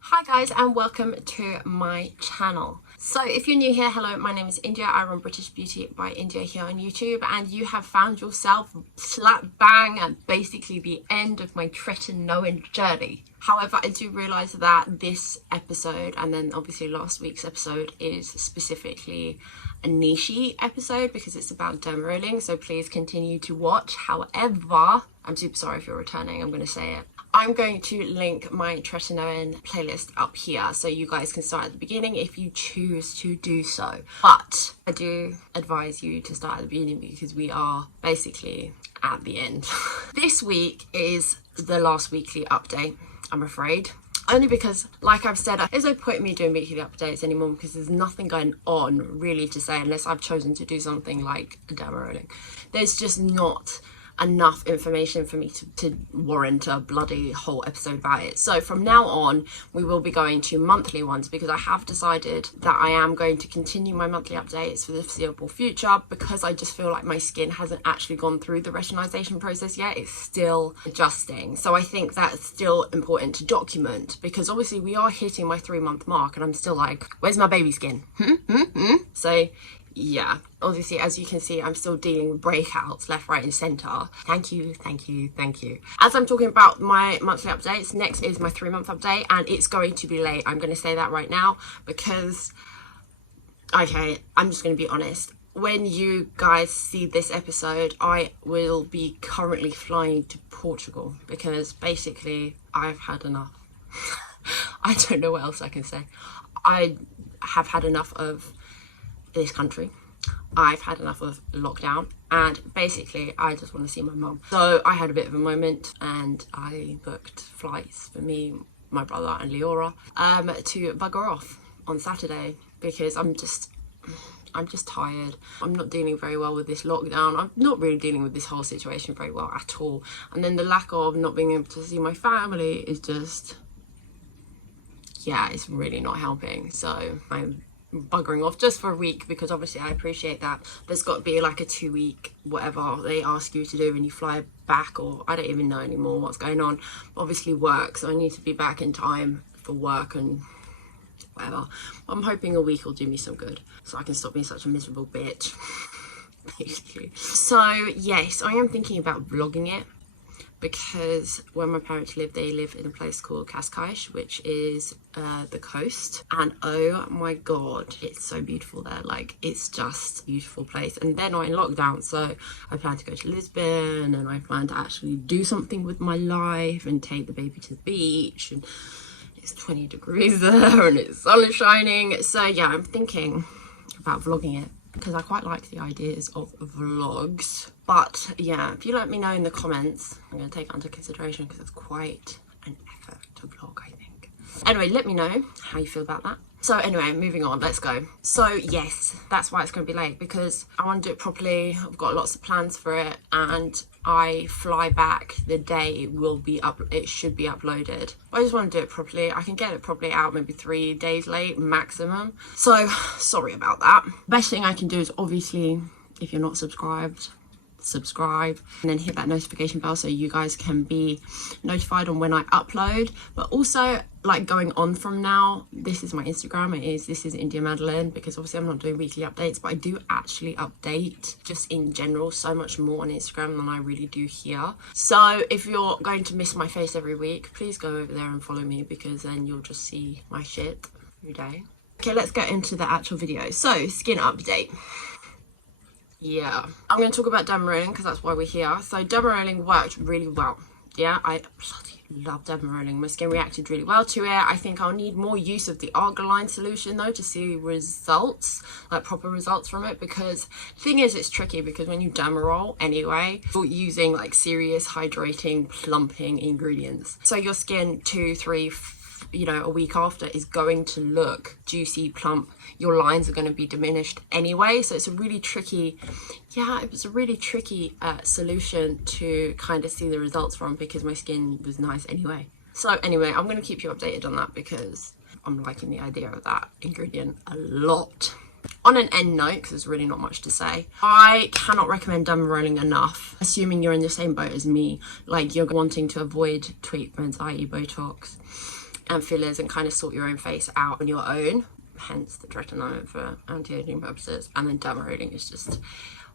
Hi guys, and welcome to my channel. So if you're new here, hello, my name is India. I run British Beauty by India here on YouTube, and you have found yourself slap bang at basically the end of my Tretinoin journey. However, I do realise that this episode, and then obviously last week's episode, is specifically a niche episode because it's about derma rolling, so please continue to watch. However, I'm super sorry if you're returning, I'm going to say it. I'm going to link my Tretinoin playlist up here so you guys can start at the beginning if you choose to do so. But I do advise you to start at the beginning because we are basically at the end. This week is the last weekly update, I'm afraid. Only because, like I've said, there's no point in me doing weekly updates anymore because there's nothing going on really to say unless I've chosen to do something like derma rolling. There's just not enough information for me to warrant a bloody whole episode about it. So from now on, we will be going to monthly ones because I have decided that I am going to continue my monthly updates for the foreseeable future because I just feel like my skin hasn't actually gone through the retinization process yet. It's still adjusting. So I think that's still important to document because obviously we are hitting my 3-month mark and I'm still like, where's my baby skin? So yeah, obviously, as you can see, I'm still dealing with breakouts left, right and centre. Thank you. As I'm talking about my monthly updates, next is my 3-month update and it's going to be late. I'm going to say that right now because, okay, I'm just going to be honest. When you guys see this episode, I will be currently flying to Portugal because basically I've had enough. I don't know what else I can say. I have had enough of this country. I've had enough of lockdown and basically I just want to see my mum. So I had a bit of a moment and I booked flights for me, my brother and Leora to bugger off on Saturday because I'm just tired. I'm not dealing very well with this lockdown. I'm not really dealing with this whole situation very well at all. And then the lack of not being able to see my family is just, yeah, it's really not helping. So I'm buggering off just for a week because obviously I appreciate that there's got to be like a 2-week whatever they ask you to do when you fly back, or I don't even know anymore what's going on. Obviously work, so I need to be back in time for work and whatever. I'm hoping a week will do me some good so I can stop being such a miserable bitch basically. So yes, I am thinking about vlogging it because where my parents live, they live in a place called Cascais, which is the coast, and oh my god, it's so beautiful there. Like, it's just a beautiful place, and they're not in lockdown, so I plan to go to Lisbon and I plan to actually do something with my life and take the baby to the beach, and it's 20 degrees there and it's sun is shining. So yeah, I'm thinking about vlogging it because I quite like the ideas of vlogs. But yeah, if you let me know in the comments, I'm going to take it under consideration because it's quite an effort to vlog, I think. Anyway, let me know how you feel about that. So anyway, moving on, let's go. So yes, that's why it's going to be late because I want to do it properly. I've got lots of plans for it and I fly back the day it should be uploaded. I just want to do it properly. I can get it probably out maybe 3 days late maximum. So sorry about that. Best thing I can do is obviously, if you're not subscribed, subscribe and then hit that notification bell so you guys can be notified on when I upload. But also, like, going on from now, this is my Instagram. This is India Madeline, because obviously I'm not doing weekly updates, but I do actually update just in general so much more on Instagram than I really do here. So if you're going to miss my face every week, please go over there and follow me because then you'll just see my shit every day. Okay, let's get into the actual video. So, skin update. Yeah, I'm going to talk about derma rolling because that's why we're here. So derma rolling worked really well. Yeah, I bloody love derma rolling. My skin reacted really well to it. I think I'll need more use of the Argiline solution though to see results, like proper results from it, because the thing is, it's tricky because when you derma roll anyway, you're using like serious hydrating, plumping ingredients. So your skin 2, 3, a week after is going to look juicy, plump. Your lines are going to be diminished anyway, so it's a really tricky solution to kind of see the results from because my skin was nice anyway. So anyway, I'm going to keep you updated on that because I'm liking the idea of that ingredient a lot. On an end note, because there's really not much to say, I cannot recommend derma rolling enough, assuming you're in the same boat as me, like you're wanting to avoid treatments, i.e. Botox. and fillers and kind of sort your own face out on your own, hence the tretinoin for anti-aging purposes. And then derma rolling is just,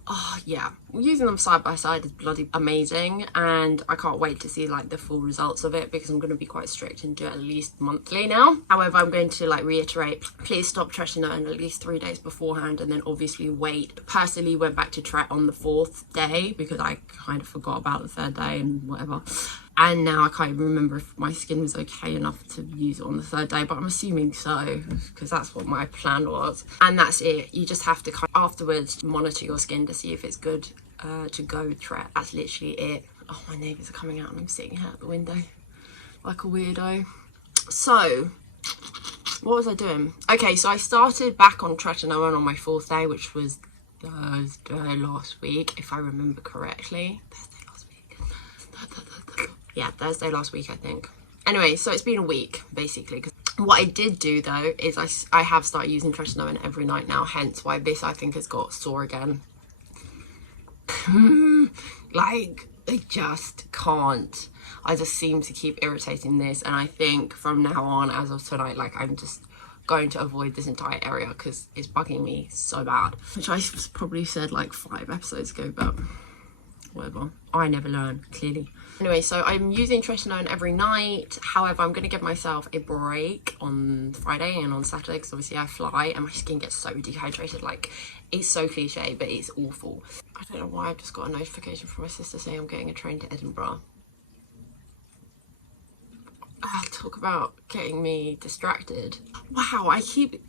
oh yeah, using them side by side is bloody amazing, and I can't wait to see like the full results of it, because I'm going to be quite strict and do it at least monthly now. However, I'm going to like reiterate, please stop tretinoin at least 3 days beforehand, and then obviously wait. Personally went back to tret on the 4th day because I kind of forgot about the 3rd day and whatever, and now I can't even remember if my skin was okay enough to use it on the 3rd day, but I'm assuming so, because that's what my plan was. And that's it. You just have to kind of afterwards monitor your skin to see if it's good to go with tret. That's literally it. Oh, my neighbours are coming out and I'm sitting here at the window like a weirdo. So what was I doing? Okay, so I started back on tretinoin on my 4th day, which was Thursday last week, if I remember correctly. Thursday last week. Yeah, Thursday last week, I think. Anyway, so it's been a week basically. What I did do though is I have started using tretinoin every night now, hence why this I think has got sore again. Like, I just can't. I just seem to keep irritating this, and I think from now on, as of tonight, like I'm just going to avoid this entire area because it's bugging me so bad, which I probably said like 5 episodes ago, but whatever, I never learn, clearly. Anyway, so I'm using tretinoin every night. However, I'm going to give myself a break on Friday and on Saturday because obviously I fly and my skin gets so dehydrated. Like, it's so cliche, but it's awful. I don't know why I've just got a notification from my sister saying I'm getting a train to Edinburgh. Talk about getting me distracted. Wow,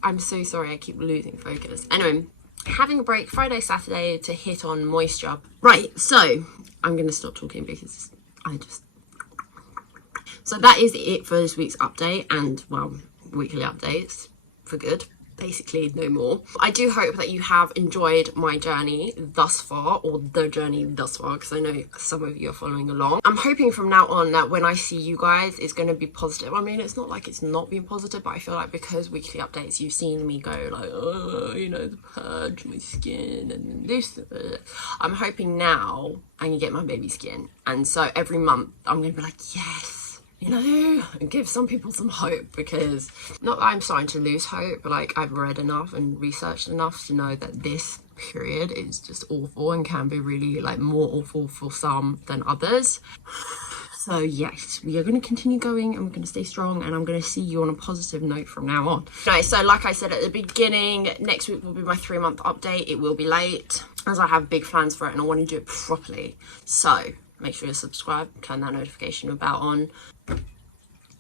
I'm so sorry, I keep losing focus. Anyway, having a break Friday, Saturday to hit on moisture. Right, so I'm going to stop talking because so that is it for this week's update, and well, weekly updates for good. Basically no more. I do hope that you have enjoyed my journey thus far, or the journey thus far, because I know some of you are following along. I'm hoping from now on that when I see you guys, it's going to be positive. I mean, it's not like it's not been positive, but I feel like because weekly updates, you've seen me go like, oh, you know, the purge, my skin, and this. I'm hoping now I can get my baby skin, and so every month I'm going to be like, yes, you know, and give some people some hope, because not that I'm starting to lose hope, but like I've read enough and researched enough to know that this period is just awful and can be really like more awful for some than others. So yes, we are going to continue going and we're going to stay strong, and I'm going to see you on a positive note from now on. Okay, so like I said at the beginning, next week will be my 3-month update. It will be late as I have big plans for it and I want to do it properly. So make sure you subscribe, turn that notification bell on.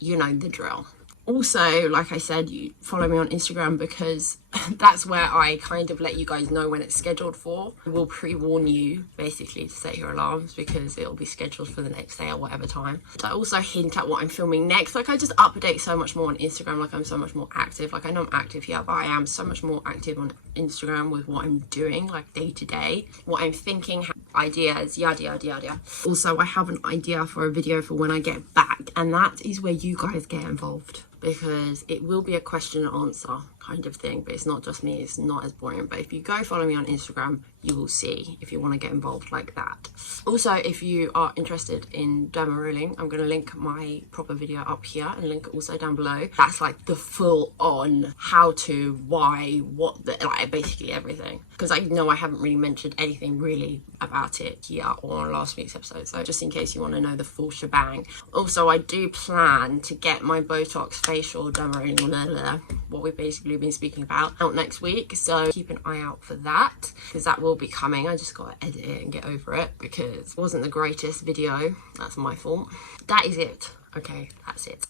You know the drill. Also, like I said, you follow me on Instagram because that's where I kind of let you guys know when it's scheduled for. I will pre-warn you basically to set your alarms because it'll be scheduled for the next day or whatever time. I also hint at what I'm filming next. Like, I just update so much more on Instagram. Like, I'm so much more active. Like, I know I'm active here, but I am so much more active on Instagram with what I'm doing, like day to day, what I'm thinking, ideas, yada yada yada. Also, I have an idea for a video for when I get back, and that is where you guys get involved, because it will be a question and answer kind of thing, but it's not just me, it's not as boring. But if you go follow me on Instagram, you will see if you want to get involved like that. Also, if you are interested in derma rolling, I'm going to link my proper video up here and link it also down below. That's like the full on how to, why, what, like basically everything, because I know I haven't really mentioned anything really about it here or on last week's episode, so just in case you want to know the full shebang. Also, I do plan to get my Botox facial derma rolling, what we've basically been speaking about, out next week, so keep an eye out for that, because that will be coming. I just got to edit it and get over it because it wasn't the greatest video. That's my fault. That is it. Okay, that's it.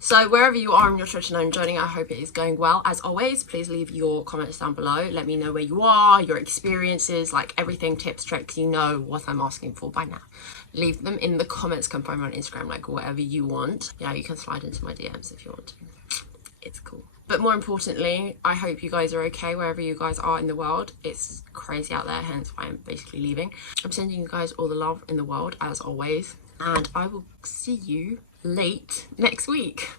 So wherever you are in your tretinoin journey, I hope it is going well. As always, please leave your comments down below. Let me know where you are, your experiences, like everything, tips, tricks. You know what I'm asking for by now. Leave them in the comments. Come find me on Instagram, like whatever you want. Yeah, you can slide into my DMs if you want to. It's cool. But more importantly, I hope you guys are okay wherever you guys are in the world. It's crazy out there, hence why I'm basically leaving. I'm sending you guys all the love in the world, as always. And I will see you late next week.